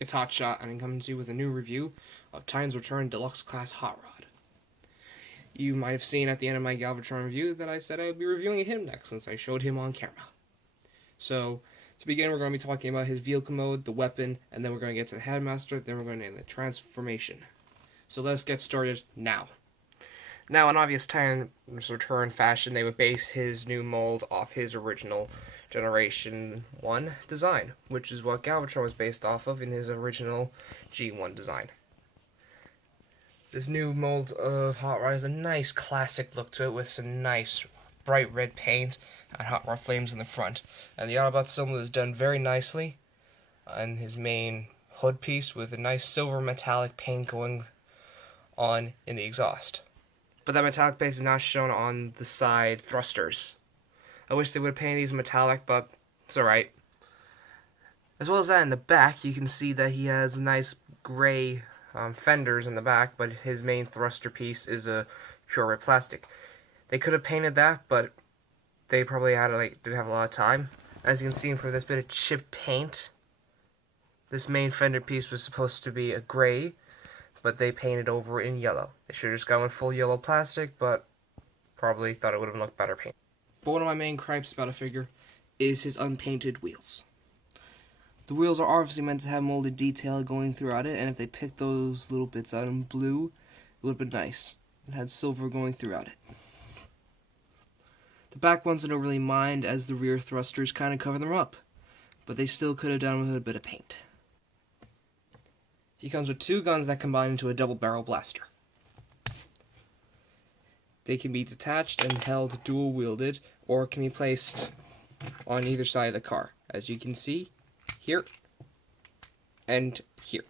It's HotShot, and I'm coming to you with a new review of Titans Return Deluxe Class Hot Rod. You might have seen at the end of my Galvatron review that I said I would be reviewing him next, since I showed him on camera. So, to begin, we're going to be talking about his vehicle mode, the weapon, and then we're going to get to the Headmaster, then we're going to end the transformation. So let's get started now. Now, in obvious Titans Return fashion, they would base his new mold off his original Generation 1 design, which is what Galvatron was based off of in his original G1 design. This new mold of Hot Rod has a nice classic look to it with some nice bright red paint and Hot Rod flames in the front. And the Autobot symbol is done very nicely on his main hood piece with a nice silver metallic paint going on in the exhaust. But that metallic base is not shown on the side thrusters. I wish they would have painted these metallic, but it's alright. As well as that, in the back, you can see that he has nice gray fenders in the back, but his main thruster piece is a pure red plastic. They could have painted that, but they probably didn't have a lot of time. As you can see from this bit of chipped paint, this main fender piece was supposed to be a gray, but they painted over it in yellow. They should have just gone with full yellow plastic, but probably thought it would have looked better paint. But one of my main gripes about a figure is his unpainted wheels. The wheels are obviously meant to have molded detail going throughout it, and if they picked those little bits out in blue, it would have been nice. It had silver going throughout it. The back ones I don't really mind, as the rear thrusters kind of cover them up, but they still could have done with a bit of paint. He comes with two guns that combine into a double barrel blaster. They can be detached and held dual wielded, or can be placed on either side of the car, as you can see here and here.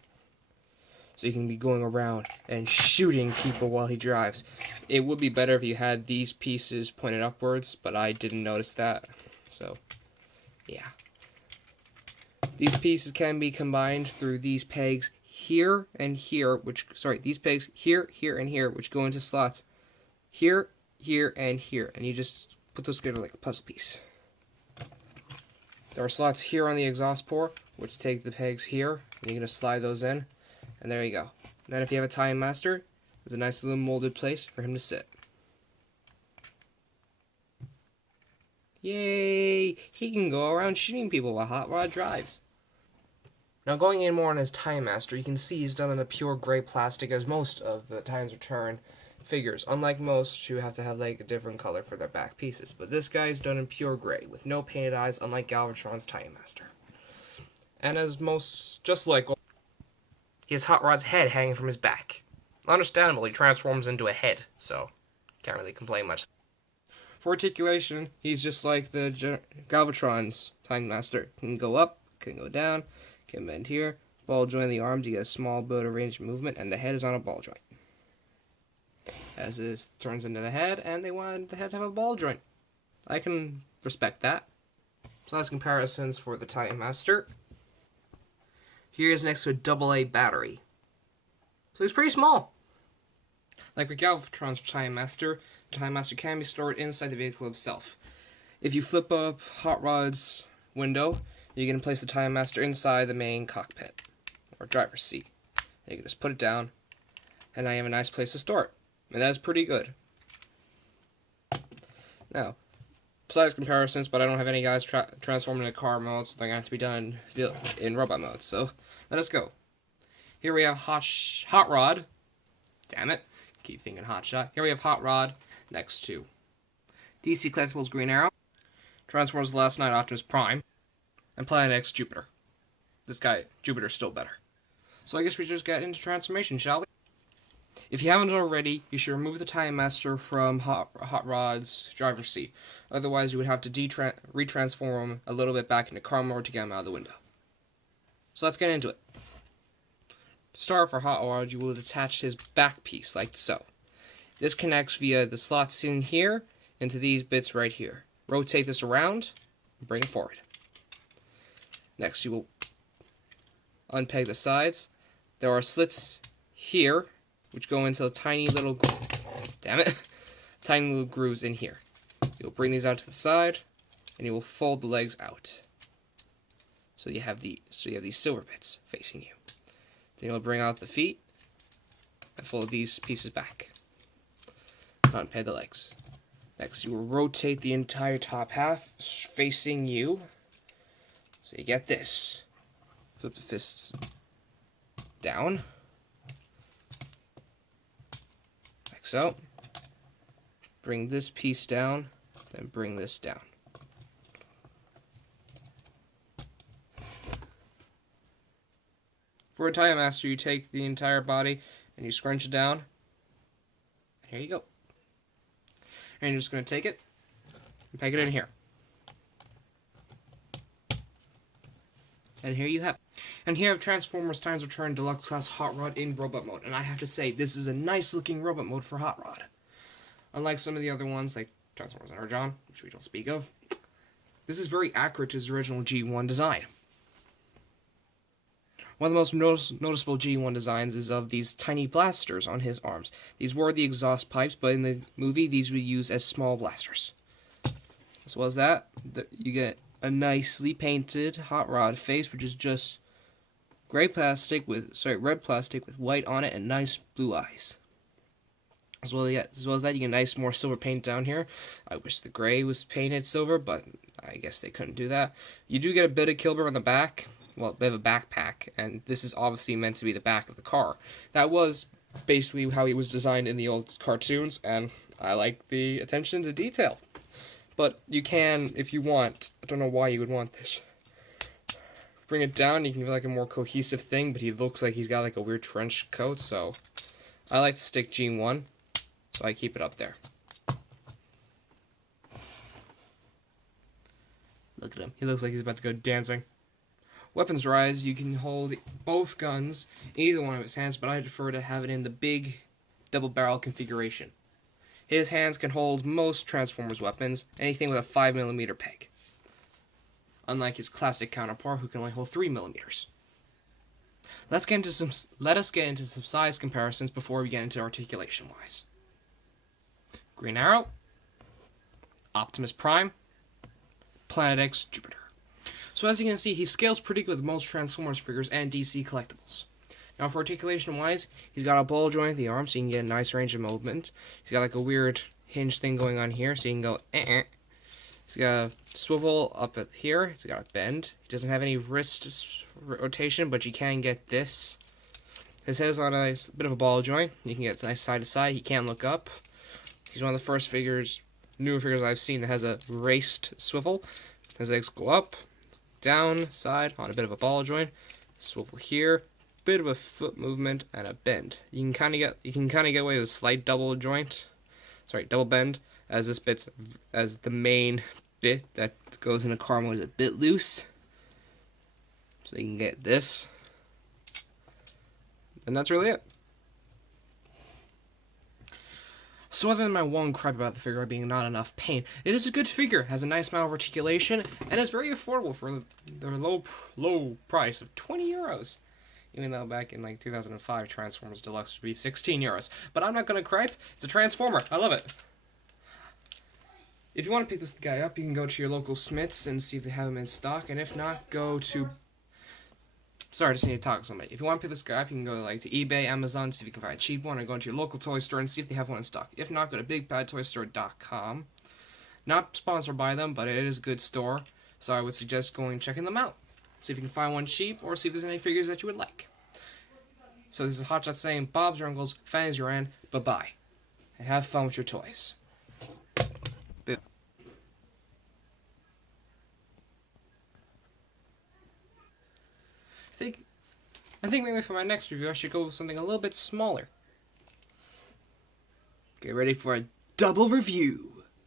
So you can be going around and shooting people while he drives. It would be better if you had these pieces pointed upwards, but I didn't notice that. So, yeah. These pieces can be combined through these pegs here and here, these pegs here, here, and here, which go into slots here, here, and here. And you just put those together like a puzzle piece. There are slots here on the exhaust port, which take the pegs here, and you're going to slide those in, and there you go. Then if you have a Time Master, there's a nice little molded place for him to sit. Yay! He can go around shooting people while Hot Rod drives. Now going in more on his Time Master, you can see he's done in a pure gray plastic as most of the Titans Return figures, unlike most who have to have like a different color for their back pieces. But this guy's done in pure gray with no painted eyes, unlike Galvatron's Time Master. And as most, just like, he has Hot Rod's head hanging from his back. Understandable, he transforms into a head, so can't really complain much. For articulation, he's just like the Galvatron's Time Master. Can go up, can go down, can bend here, ball joint the arms, you get a small bit of range of movement, and the head is on a ball joint. As this turns into the head, and they wanted the head to have a ball joint. I can respect that. So that's comparisons for the Time Master. Here is next to a AA battery. So he's pretty small. Like with Galvatron's Time Master, the Time Master can be stored inside the vehicle itself. If you flip up Hot Rod's window, you can place the Time Master inside the main cockpit, or driver's seat. You can just put it down, and now you have a nice place to store it. And that's pretty good. Now, besides comparisons, but I don't have any guys transforming into car mode, so they're going to have to be done in robot mode. So, let us go. Here we have Hot Rod. Damn it. Keep thinking Hot Shot. Here we have Hot Rod next to DC Collectibles Green Arrow, Transformers Last Night Optimus Prime, and Planet X Jupiter. This guy, Jupiter's still better. So I guess we just get into transformation, shall we? If you haven't already, you should remove the Time Master from Hot Rod's driver's seat. Otherwise, you would have to retransform him a little bit back into car mode to get him out of the window. So let's get into it. To start for Hot Rod, you will detach his back piece like so. This connects via the slots in here into these bits right here. Rotate this around and bring it forward. Next, you will unpeg the sides. There are slits here, which go into tiny little tiny little grooves in here. You'll bring these out to the side, and you will fold the legs out. So you have these silver bits facing you. Then you'll bring out the feet and fold these pieces back. Unpad the legs. Next, you will rotate the entire top half facing you. So you get this. Flip the fists down. Like so. Bring this piece down, then bring this down. For a Tie Master, you take the entire body and you scrunch it down. And here you go. And you're just going to take it and peg it in here. And here you have it. And here I have Transformers Times Return Deluxe Class Hot Rod in robot mode. And I have to say, this is a nice looking robot mode for Hot Rod. Unlike some of the other ones, like Transformers Energon, which we don't speak of, this is very accurate to his original G1 design. One of the most noticeable G1 designs is of these tiny blasters on his arms. These were the exhaust pipes, but in the movie, these were used as small blasters. As well as that, you get a nicely painted Hot Rod face, which is just red plastic with white on it and nice blue eyes. As well as that, you get nice more silver paint down here. I wish the gray was painted silver, but I guess they couldn't do that. You do get a bit of Kilber on the back. Well, a bit of a backpack, and this is obviously meant to be the back of the car. That was basically how he was designed in the old cartoons, and I like the attention to detail. But you can, if you want, I don't know why you would want this. Bring it down, you can get like a more cohesive thing, but he looks like he's got like a weird trench coat, so I like to stick G1, so I keep it up there. Look at him, he looks like he's about to go dancing. Weapons rise, you can hold both guns in either one of his hands, but I prefer to have it in the big double barrel configuration. His hands can hold most Transformers weapons, anything with a 5mm peg. Unlike his classic counterpart, who can only hold 3mm. Let us get into some size comparisons before we get into articulation-wise. Green Arrow, Optimus Prime, Planet X Jupiter. So as you can see, he scales pretty good with most Transformers figures and DC collectibles. Now for articulation-wise, he's got a ball joint at the arm, so you can get a nice range of movement. He's got like a weird hinge thing going on here, so you can go He's got a swivel up at here. He's got a bend. He doesn't have any wrist rotation, but you can get this. His head is on a bit of a ball joint. You can get nice side to side. He can look up. He's one of the first newer figures I've seen that has a raced swivel. His legs go up, down, side, on a bit of a ball joint, swivel here, bit of a foot movement, and a bend. You can kind of get away with a slight double bend, as the main bit that goes in a car mode is a bit loose. So you can get this, and that's really it. So other than my one gripe about the figure being not enough paint, it is a good figure, has a nice amount of articulation, and is very affordable for the low price of €20. Even though back in like 2005, Transformers Deluxe would be €16. But I'm not going to gripe, it's a Transformer, I love it. If you want to pick this guy up, you can go to your local Smiths and see if they have him in stock, and if not, go to... Sorry, I just need to talk to somebody. If you want to pick this guy up, you can go to eBay, Amazon, see if you can find a cheap one, or go into your local toy store and see if they have one in stock. If not, go to BigBadToyStore.com. Not sponsored by them, but it is a good store, so I would suggest going and checking them out. See if you can find one cheap, or see if there's any figures that you would like. So this is HotShot saying, Bob's your uncles, fans your end, bye-bye. And have fun with your toys. I think maybe for my next review I should go with something a little bit smaller. Get ready for a double review.